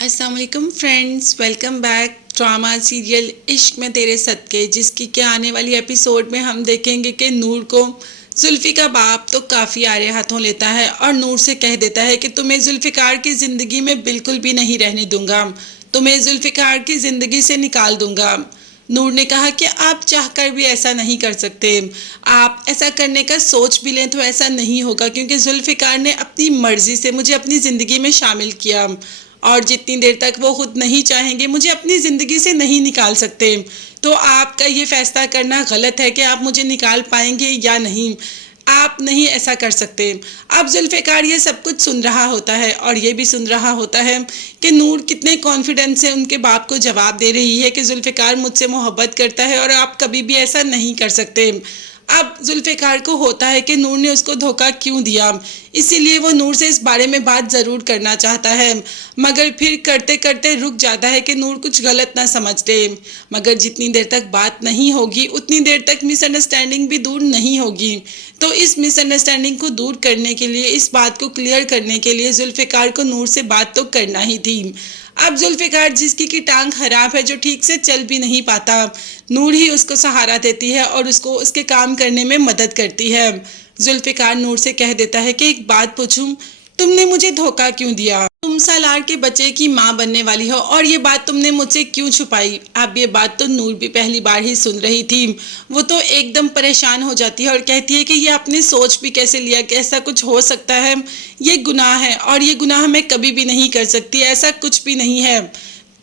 अस्सलाम वालेकुम friends, welcome back. Drama serial इश्क में तेरे सदके, जिसकी के आने वाली एपिसोड में हम देखेंगे कि नूर को जुल्फी का बाप तो काफ़ी आड़े हाथों लेता है और नूर से कह देता है कि तुम्हें जुल्फ़िकार की ज़िंदगी में बिल्कुल भी नहीं रहने दूंगा, तुम्हें जुल्फ़िकार की ज़िंदगी से निकाल दूंगा। नूर ने कहा कि आप चाहकर भी ऐसा नहीं कर सकते, आप ऐसा करने का सोच भी लें तो ऐसा नहीं होगा, क्योंकि जुल्फ़िकार ने अपनी मर्ज़ी से मुझे अपनी ज़िंदगी में शामिल किया और जितनी देर तक वो खुद नहीं चाहेंगे मुझे अपनी ज़िंदगी से नहीं निकाल सकते। तो आपका ये फैसला करना गलत है कि आप मुझे निकाल पाएंगे या नहीं, आप नहीं ऐसा कर सकते। अब जुल्फ़िकार ये सब कुछ सुन रहा होता है और ये भी सुन रहा होता है कि नूर कितने कॉन्फिडेंस से उनके बाप को जवाब दे रही है कि जुल्फ़िकार मुझसे मोहब्बत करता है और आप कभी भी ऐसा नहीं कर सकते। अब जुल्फ़िकार को होता है कि नूर ने उसको धोखा क्यों दिया, इसीलिए वो नूर से इस बारे में बात ज़रूर करना चाहता है, मगर फिर करते करते रुक जाता है कि नूर कुछ गलत ना समझ ले। मगर जितनी देर तक बात नहीं होगी उतनी देर तक मिसअंडरस्टैंडिंग भी दूर नहीं होगी। तो इस मिसअंडरस्टैंडिंग को दूर करने के लिए, इस बात को क्लियर करने के लिए जुल्फ़िकार को नूर से बात तो करना ही थी। अब जुल्फ़िकार जिसकी की टांग खराब है, जो ठीक से चल भी नहीं पाता, नूर ही उसको सहारा देती है और उसको उसके काम करने में मदद करती है। जुल्फ़िकार नूर से कह देता है कि एक बात पूछूं, तुमने मुझे धोखा क्यों दिया? तुम सालार के बच्चे की माँ बनने वाली हो और ये बात तुमने मुझसे क्यों छुपाई? अब ये बात तो नूर भी पहली बार ही सुन रही थी। वो तो एकदम परेशान हो जाती है और कहती है कि ये आपने सोच भी कैसे लिया कि ऐसा कुछ हो सकता है? ये गुनाह है और ये गुनाह मैं कभी भी नहीं कर सकती, ऐसा कुछ भी नहीं है।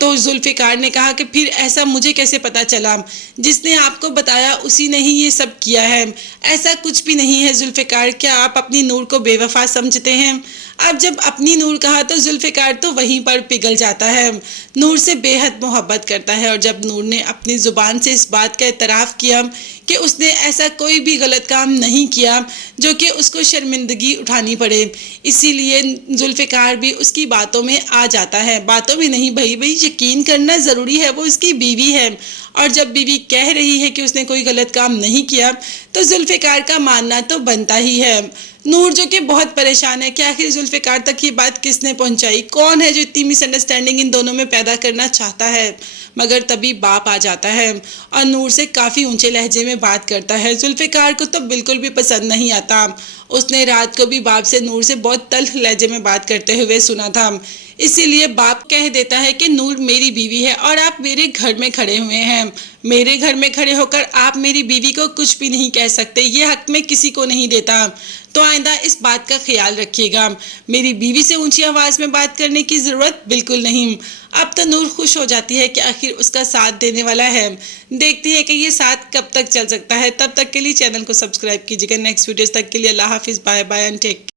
तो जुल्फ़िकार ने कहा कि फिर ऐसा मुझे कैसे पता चला? जिसने आपको बताया उसी ने ही ये सब किया है। ऐसा कुछ भी नहीं है जुल्फ़िकार, क्या आप अपनी नूर को बेवफा समझते हैं? अब जब अपनी नूर कहा तो जुल्फ़िकार तो वहीं पर पिघल जाता है, नूर से बेहद मोहब्बत करता है। और जब नूर ने अपनी ज़ुबान से इस बात का एतराफ़ किया कि उसने ऐसा कोई भी गलत काम नहीं किया जो कि उसको शर्मिंदगी उठानी पड़े, इसीलिए जुल्फ़िकार भी उसकी बातों में आ जाता है। बातों में नहीं, भाई यकीन करना ज़रूरी है, वो उसकी बीवी है और जब बीवी कह रही है कि उसने कोई गलत काम नहीं किया तो जुल्फ़िकार का मानना तो बनता ही है। नूर जो कि बहुत परेशान है कि आखिर जुल्फ़िकार तक ये बात किसने पहुंचाई, कौन है जो इतनी मिसअंडरस्टैंडिंग इन दोनों में पैदा करना चाहता है। मगर तभी बाप आ जाता है और नूर से काफ़ी ऊंचे लहजे में बात करता है। जुल्फ़िकार को तो बिल्कुल भी पसंद नहीं आता, उसने रात को भी बाप से नूर से बहुत तल्ख लहजे में बात करते हुए सुना था। इसीलिए बाप कह देता है कि नूर मेरी बीवी है और आप मेरे घर में खड़े हुए हैं, मेरे घर में खड़े होकर आप मेरी बीवी को कुछ भी नहीं कह सकते, ये हक मैं किसी को नहीं देता। तो आइंदा इस बात का ख्याल रखिएगा, मेरी बीवी से ऊंची आवाज़ में बात करने की ज़रूरत बिल्कुल नहीं। अब तो नूर खुश हो जाती है कि आखिर उसका साथ देने वाला है। देखती है कि ये साथ कब तक चल सकता है। तब तक के लिए चैनल को सब्सक्राइब कीजिएगा। नेक्स्ट वीडियोस तक के लिए अल्लाह हाफिज़, बाय बाय एंड टेक।